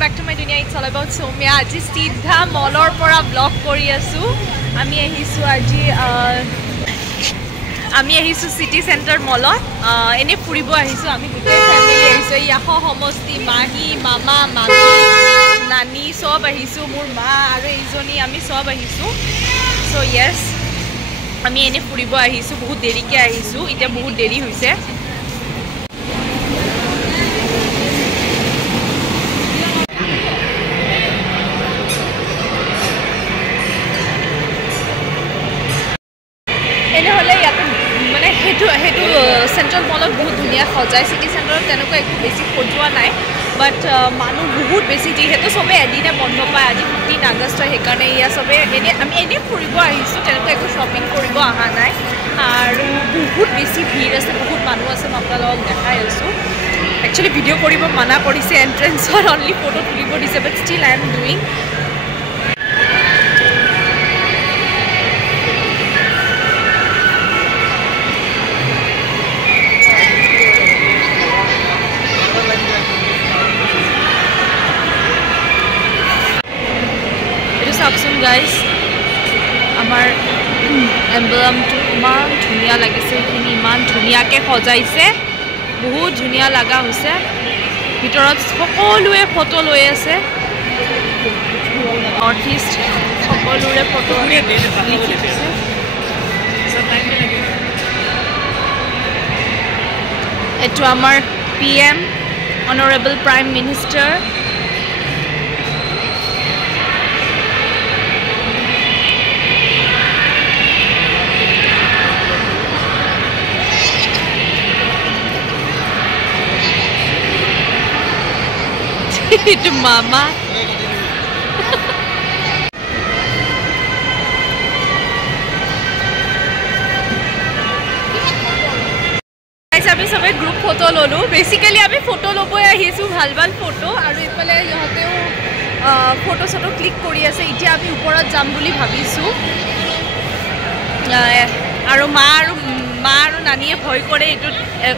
back to my dunia. It's all about Somya. Aji Sidha Mallor pora vlog kori asu. Ami ahisu city center mallor. Ene furibo ahisu. Ami gote family ahisu. Yaho homosti mahi, mama, mami, nani sob ahisu. Mur ma aru izoni ami sob ahisu. So yes, ami ene furibo ahisu. Bahut deri ke ahisu. Ita bahut deri hoise. Central Mall बहुत धुनिया सजाय City Center तेनको एक बेसी खोजवा नाय but मानु बहुत बेसी जी हेतु सबे एदिने बंद पाय আজি 15 আগষ্ট হেকাৰণে ইয়া सबे আমি এনে ফুৰিব আহিছো তেनको একো শপিং কৰিব আহা নাই আৰু বহুত বেছি ভিৰ আছে বহুত মানুহ আছে আপোনালোক দেখাই আছো actually ভিডিও কৰিব মানা কৰিছে এন্ট্ৰেন্সৰ only ফটো তুলিব দিছে but still I am doing guys amar emblem to iman dhuniya lagise kini iman dhuniya ke khojaise bahut dhuniya laga hoise bitorot sokolue photo loi ase artist sokolure photo etu amar PM honorable prime minister to mama guys আমি সবে group photo ললো basically আমি photo লবই আহিছো ভাল ভাল photo আৰু ইফালে ইহতেও ফটো সটো ক্লিক কৰি আছে ইতিয়া আমি ওপৰত যাম বুলি ভাবিছো আৰু মা আৰু নানিয়ে ভয় কৰে এটো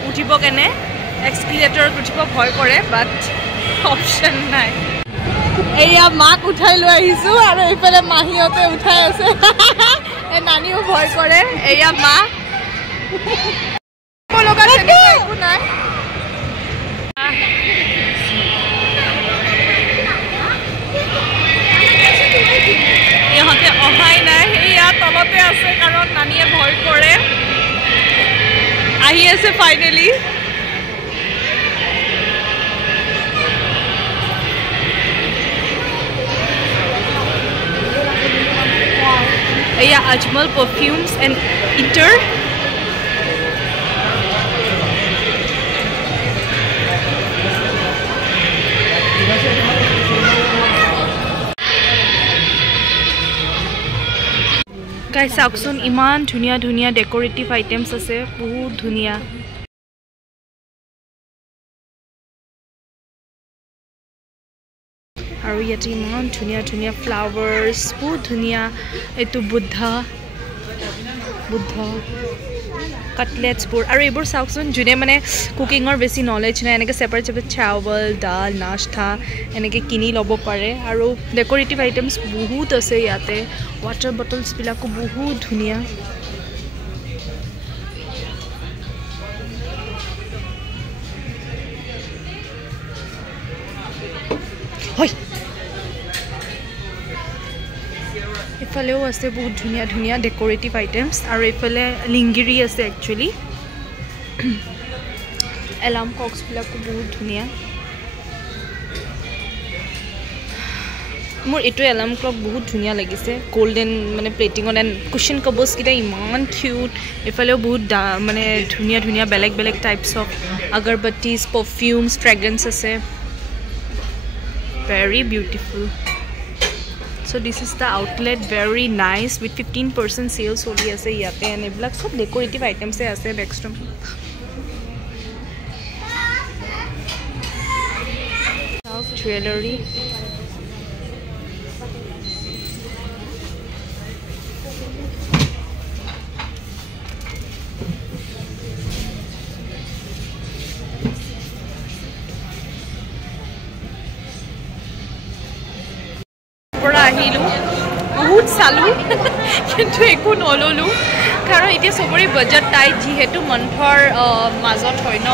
উঠিব কেনে এক্সক্লেটৰত উঠিব ভয় কৰে বাট option নাই এয়া মাক উঠাই লৈ আহিছো আৰু ইফালে মাহিয়তে উঠাই আছে এ নানিও ভয় কৰে এয়া মা লগা একো নাই ইহঁতে অহাই নাই এয়া তলতে আছে কাৰণ নানিয়ে ভয় কৰে আহি আছে finally Ajmal perfumes and eater guys saukson iman dhuniya decorative items ase bahut dhuniya আৰু ইয়াতে ইমান ধুনিয়া ফ্লাৱাৰ্স বহুত ধুনিয়া এটো বুদ্ধা কাটলেটস বোৰ আৰু এইবোৰ চাওকচোন জুনে মানে কুকিংৰ বেছি নলেজ নাই এনেকে সেপাৰেট চাৱল দাল নাস্তা এনেকে কিনি লব পাৰে আৰু ডেকোৰেটিভ আইটেমছ বহুত আছে ইয়াতে ওয়াটাৰ বটলছ বিলাকো বহুত ধুনিয়া হয় ইফালেও আছে বহুত ধুনিয়া ডেকোৰেটিভ আইটেমছ আৰু ইফালে লিংগিৰি আছে একচুয়ালি এলাৰ্ম কক্স বিলাকো বহুত ধুনিয়া মোৰ এটো এলাৰ্ম ক্লক বহুত ধুনিয়া লাগিছে গোল্ডেন মানে প্লেটিং অন এন্ড কুশন কভাৰ্স কিটা ইমান কিউট ইফালেও বহুত মানে ধুনিয়া বেলেগ টাইপস অফ আগৰবত্তিজ পাৰফিউমছ ফ্ৰেগ্ৰেন্স আছে very beautiful so this is the outlet very nice with 15% sales holi ase yate and eblak sob decorative items e ase backstrom jewelry আহিলোঁ বহুত চালোঁ কিন্তু একো নল'লোঁ কাৰণ এতিয়া চবৰে বাজেট টাইট যিহেতু মান্থৰ মাজত হয় ন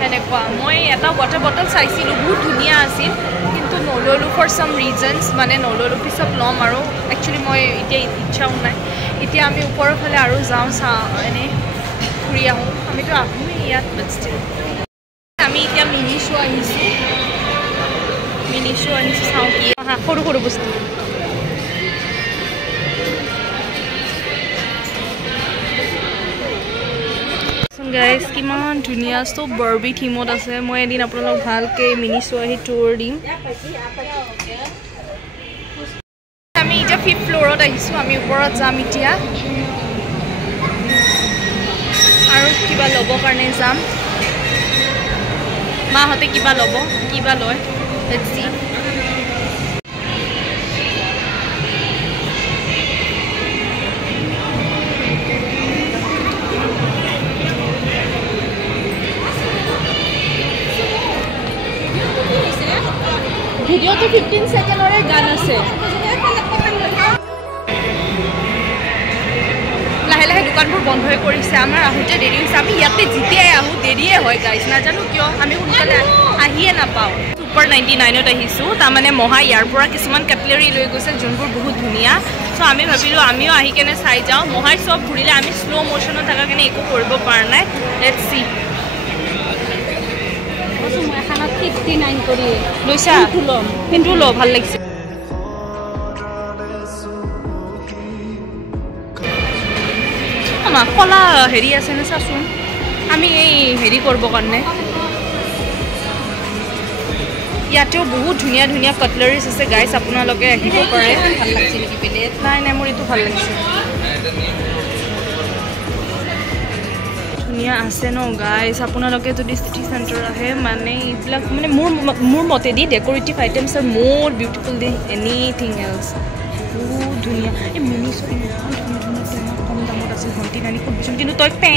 তেনেকুৱা মই এটা ৱাটাৰ বটল চাইছিলোঁ বহুত ধুনীয়া আছিল কিন্তু নল'লোঁ ফৰ চাম ৰিজনছ মানে নল'লোঁ পিছত ল'ম আৰু একচুৱেলি মই এতিয়া ইচ্ছাও নাই এতিয়া আমি ওপৰৰ ফালে আৰু যাওঁ চাওঁ এনেই ঘূৰি আহোঁ আমিতো আহোঁৱেই ইয়াত বাট ষ্টিল আমি এতিয়া মিনি শ্ব' আহিছোঁ চাওঁ কি সৰু সৰু বস্তু গাইজ কিমান ধুনীয়া চব বাৰ্বি থিমত আছে মই এদিন আপোনালোক ভালকৈ মিনি শ্ব' আহি টুৰ দিম আমি এতিয়া 5th ফ্ল'ৰত আহিছোঁ আমি ওপৰত যাম এতিয়া আৰু কিবা ল'বৰ কাৰণে যাম মাহঁতে কিবা ল'ব কিবা লয় লেটছ সি ভিডিঅ'টো 15 ছেকেণ্ডৰে গান আছে লাহে লাহে দোকানবোৰ বন্ধ হৈ কৰিছে আমাৰ আহোঁতে দেৰি হৈছে আমি ইয়াতে যেতিয়াই আহোঁ দেৰিয়ে হয় গাইজ নাজানো কিয় আমি সোনকালে আহিয়ে নাপাওঁ ছুপাৰ 99ত আহিছোঁ তাৰমানে মহা ইয়াৰ পৰা কিছুমান কাটলেৰী লৈ গৈছে যোনবোৰ বহুত ধুনীয়া চ' আমি ভাবিলোঁ আমিও আহি কেনে চাই যাওঁ মহাই চব ঘূৰিলে আমি শ্ল' মোশ্যনত থকা কাৰণে একো কৰিব পৰা নাই লেটছ সি এখানত 59 কৰি লৈছা কিন্তু ল ভাল লাগিছে আমাৰ কলা হেৰি আছে নে চাচোন আমি এই হেৰি কৰিব কাৰণে ইয়াতেও বহুত ধুনীয়া ধুনীয়া কাটলাৰিজ আছে গাইজ আপোনালোকে আহিব পাৰে ভাল লাগছে নেকি পেলে নাই নাই মোৰ এইটো ভাল লাগিছে ধুনীয়া আছে ন গাইজ আপোনালোকে যদি চিটি চেণ্টাৰ আহে মানে এইবিলাক মানে মোৰ মতেদি ডেক'ৰেটিভ আইটেমছ আৰ মোৰ বিউটিফুল দেন এনিথিং এলছ বহুত ধুনীয়া এই মিনি শ্ব'ত ইমান ধুনীয়া ধুনীয়া কম দামত আছিল ভণ্টি নানি খুব বিচোন কিন্তু তই পে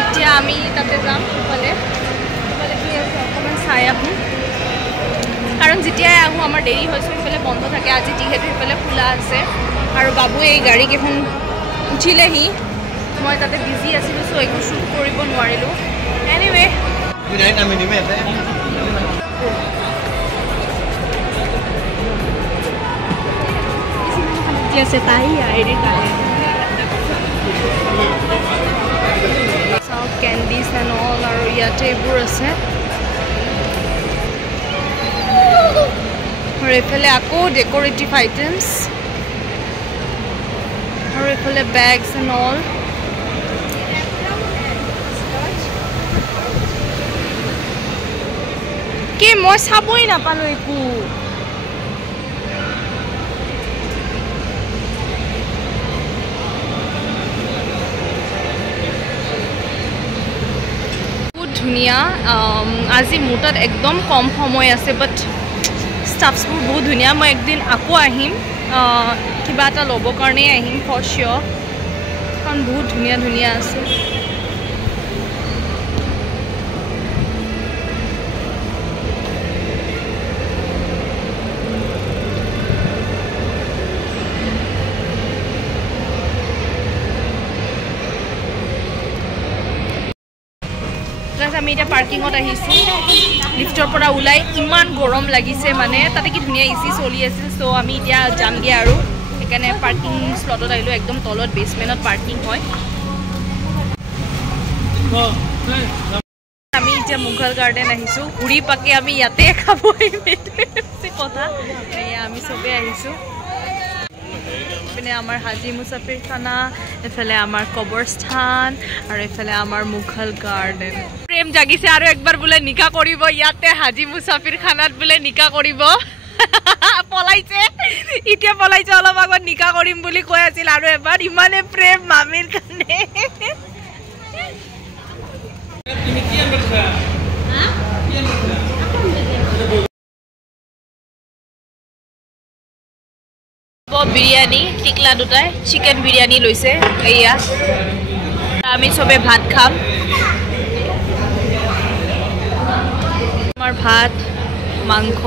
এতিয়া আমি তাতে যাম সেইফালে কি আছে অকণমান চাই আহোঁ কাৰণ যেতিয়াই আহোঁ আমাৰ দেৰি হৈছে সেইফালে বন্ধ থাকে আজি যিহেতু সেইফালে খোলা আছে আৰু বাবুৱে এই গাড়ীকেইখন উঠিলেহি মই তাতে বিজি আছিলোঁ চ' একো শ্বুট কৰিব নোৱাৰিলোঁ এনিৱে जैसे ताई आईडी ताई চাওক কেণ্ডিজ এণ্ড অল আৰু ইয়াতে এইবোৰ আছে আৰু এইফালে আকৌ ডেক'ৰেটিভ আইটেমছ আৰু এইফালে বেগছ এণ্ড অল কি মই চাবই নাপালোঁ একো ধুনীয়া আজি মোৰ তাত একদম কম সময় আছে বাট ষ্টাফছবোৰ বহুত ধুনীয়া মই একদিন আকৌ আহিম কিবা এটা ল'বৰ কাৰণেই আহিম ফৰ চিয়'ৰ কাৰণ বহুত ধুনীয়া ধুনীয়া আছে আমি এতিয়া পাৰ্কিঙত আহিছোঁ লিফ্টৰ পৰা ওলাই ইমান গৰম লাগিছে মানে তাতে কি ধুনীয়া এচি চলি আছিল চ' আমি এতিয়া যামগৈ আৰু সেইকাৰণে পাৰ্কিং স্লটত আহিলোঁ একদম তলত বেছমেণ্টত পাৰ্কিং হয় আমি এতিয়া মুঘল গাৰ্ডেন আহিছোঁ ঘূৰি পাকি আমি ইয়াতে খাব কথা এয়া আমি চবেই আহিছোঁ এইপিনে আমাৰ হাজি মুছাফিৰ খানা এইফালে আমাৰ কবৰস্থান আৰু এইফালে আমাৰ মুঘল গাৰ্ডেন প্ৰেম জাগিছে আৰু একবাৰ বোলে নিকা কৰিব ইয়াতে হাজি মুছাফিৰ খানাত বোলে নিকা কৰিব পলাইছে এতিয়া পলাইছে অলপ আগত নিকা কৰিম বুলি কৈ আছিল আৰু এবাৰ ইমানে প্ৰেম মামীৰ কাৰণে বিৰিয়ানী টিকলা দুটাই চিকেন বিৰিয়ানী লৈছে এইয়া আমি সবে ভাত খাম আমাৰ ভাত মাংস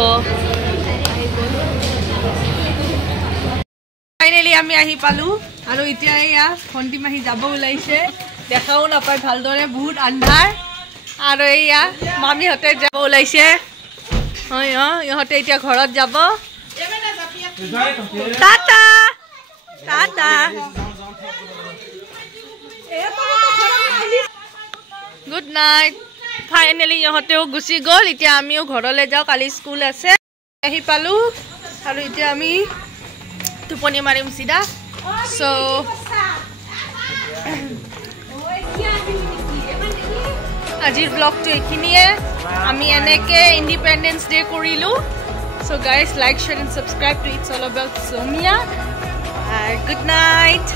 ফাইনালি আমি আহি পালো আৰু এতিয়া এয়া ভণ্টি মাহি যাব ওলাইছে দেখাও নাপায় ভালদৰে বহুত আন্ধাৰ আৰু এয়া মামীহঁতে যাব ওলাইছে হয় ইহঁতে এতিয়া ঘৰত যাব Tata Tata good night finally ইহঁতেও গুচি গ'ল এতিয়া আমিও ঘৰলৈ যাওঁ কালি স্কুল আছে আহি পালো আৰু এতিয়া আমি টোপনি মাৰিম চিধা চ' আজিৰ ব্লগটো এইখিনিয়ে আমি এনেকৈ ইণ্ডিপেণ্ডেন্স ডে কৰিলোঁ So guys, like, share and subscribe to It's All About Somia. Good night.